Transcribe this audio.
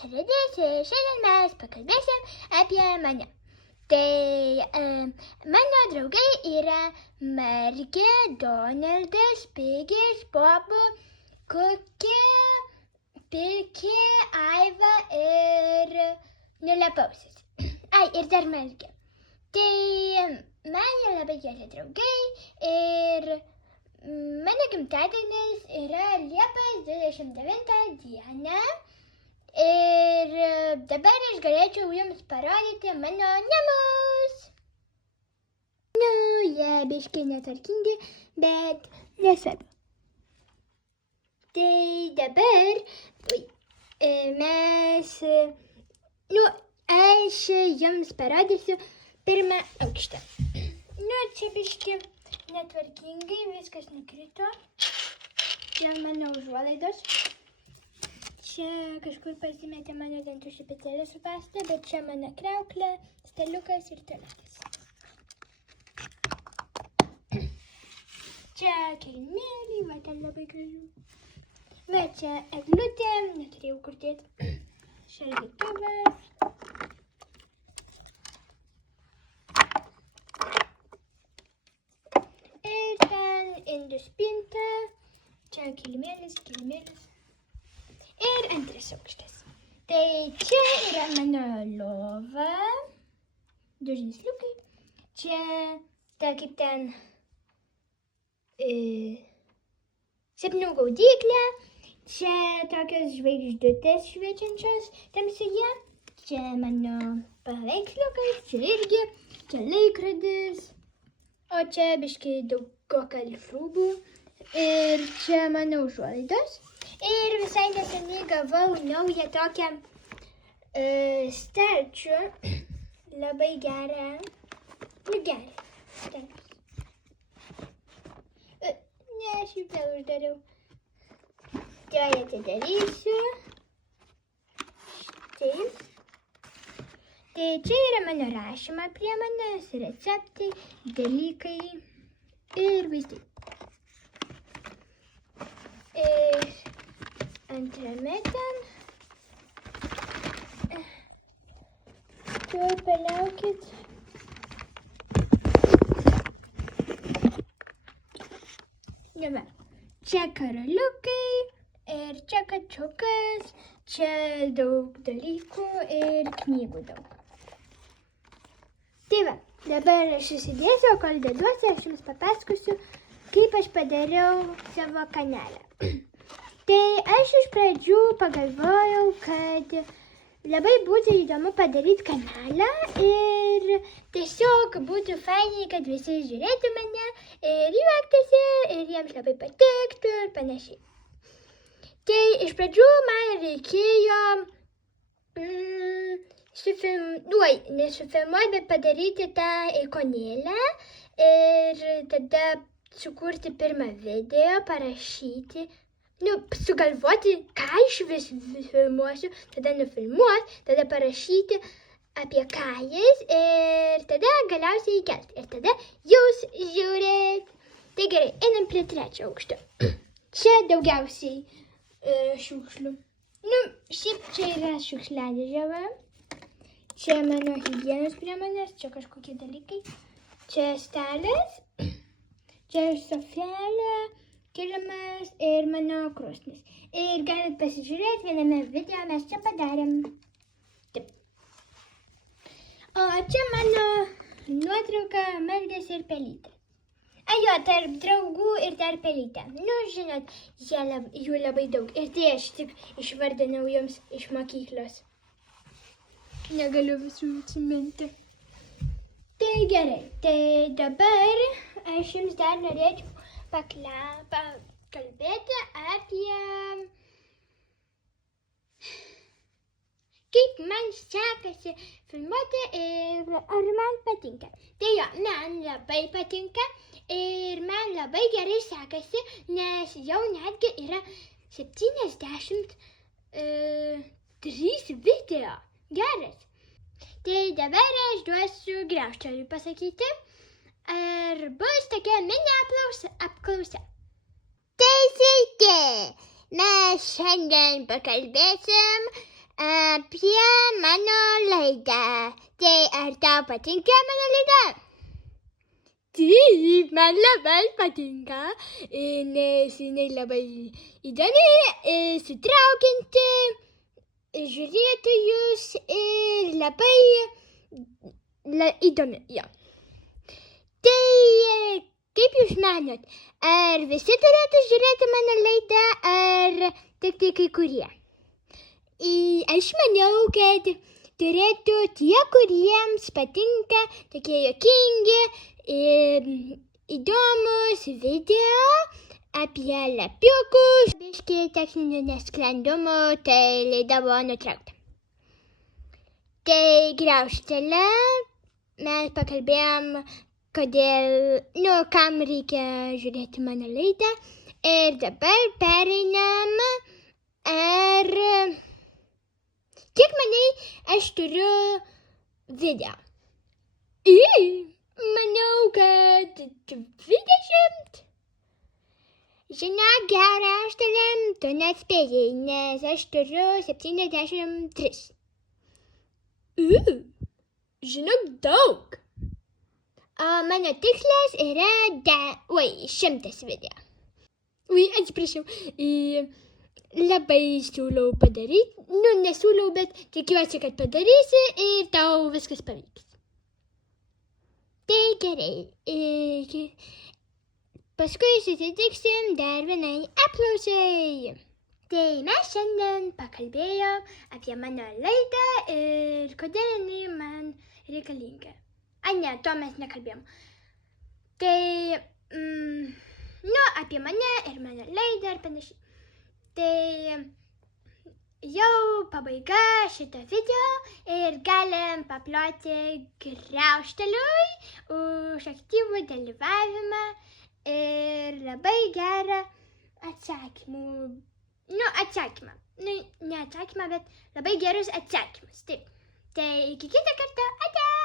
Šaridis ir šiandien mes pakalbėsim apie mane. Tai mano draugai yra Margė, Donaldas, Pigis, Bobu, Kukė, Pilkė, Aiva ir Nulapausis. Ir dar Margė. Tai man yra labai geri draugai ir mano gimtadienis yra Liepos 29 dieną. Ir dabar aš galėčiau jums parodyti mano namus. Jie biškai netvarkingi, bet nesvarbu. Tai dabar aš jums parodysiu pirmą aukštą. Čia biškai netvarkingai, viskas nukrito dėl mano užuolaidos. Čia kažkur pasimetė mano dantų šepetėlė su pasta, bet čia mano kriauklė, staliukas ir tualetas. Čia kilimėliai, va ten labai gražu. Va čia eglutė, neturėjau kur dėti. Šaldytuvas. Ir ten indų spinta. Čia kilimėlis. Ir antras aukštas. Tai čia yra mano lova, du žaisliukai. Čia, kaip ten, sapnų gaudyklė. Čia tokios žvaigždutės šviečiančios tamsoje. Čia mano paveiksliukas, čia irgi, čia laikrodis. O čia biškai daug rūbų. Ir čia mano užuolaidos. Ir visai neseniai gavau naują tokią stalčių, labai gerą, stalčius. Ne, aš jau vėl uždariau. Tai atidarysiu. Štai. Tai čia yra mano rašymo priemonės, receptai, dalykai ir vaizdai. Ir antrame ten. Tuoj paliaukit. Dabar. Čia karaliukai ir čia kačiukas. Čia daug dalykų ir knygų daug. Tai va, dabar aš įsidėsiu, o kol deduosiu, aš jums papasakosiu, kaip aš padariau savo kanalą. Tai aš iš pradžių pagalvojau, kad labai būtų įdomu padaryti kanalą ir tiesiog būtų fainiai, kad visi žiūrėtų mane ir juoktųsi ir jiems labai patiktų ir panašiai. Tai iš pradžių man reikėjo nesufilmuoti, bet padaryti tą ikonėlę ir tada sukurti pirmą video, parašyti, sugalvoti, ką iš vis filmuosiu, tada nufilmuoti, tada parašyti apie ką jis ir tada galiausiai įkelti. Ir tada jūs žiūrėt. Tai gerai, einam prie trečio aukšto. Čia daugiausiai šiukšlių. Šiaip čia yra šiukšliadėžė. Čia mano higienos priemonės, čia kažkokie dalykai. Čia stalas, čia sofelė, kilimas ir mano krosnis. Ir galit pasižiūrėti, viename video mes čia padarėm. Taip. O čia mano nuotrauka Margės ir Pelytė. Tarp draugų ir tarp Pelytė. Žinot, jų labai daug. Ir tai aš tik išvardinau jums iš mokyklos. Negaliu visų atsiminti. Tai gerai. Tai dabar aš jums dar norėčiau pakalbėti apie kaip man sekasi filmuoti ir ar man patinka. Tai man labai patinka ir man labai gerai sekasi, nes jau netgi yra 73 video. Geras. Tai dabar aš duosiu Griauščiui pasakyti, ar bus tokia mini apklausa. Tai sveiki! Mes šiandien pakalbėsim apie mano laidą. Tai ar tau patinka mano laida? Taip, man labai patinka, nes jinai labai įdomi, sutraukianti žiūrėtojus ir labai įdomi. Ja. Tai kaip jūs manot, ar visi turėtų žiūrėti mano laidą, ar tik tai kai kurie? Aš manau, kad turėtų tie, kuriems patinka tokie juokingi ir įdomus video apie lapiukus. Biškį techninių nesklandumų, tai laida buvo nutraukta. Tai Graužtelė mes pakalbėjom, kodėl, kam reikia žiūrėti mano laidą. Ir dabar pereinam, kiek manai aš turiu video? Manau, kad 20. Žinok, Graužtelė, tu neatspėjai, nes aš turiu 73. Žinok, daug. O mano tikslas yra 100 video. Atsiprašau. Labai siūlau padaryti, nesiūlau, bet tikiuosi, kad padarysi ir tau viskas pavyks. Tai gerai. Paskui susitiksim dar vienai apklausai. Tai mes šiandien pakalbėjom apie mano laidą ir kodėl jinai man reikalinga. Ne, to mes nekalbėjom. Tai, apie mane ir mano laidą ir panašiai. Tai jau pabaiga šito video ir galim paploti Graužteliui už aktyvų dalyvavimą ir labai gerą atsakymą. Ne atsakymą, bet labai gerus atsakymus. Taip. Tai iki kito karto. Ate!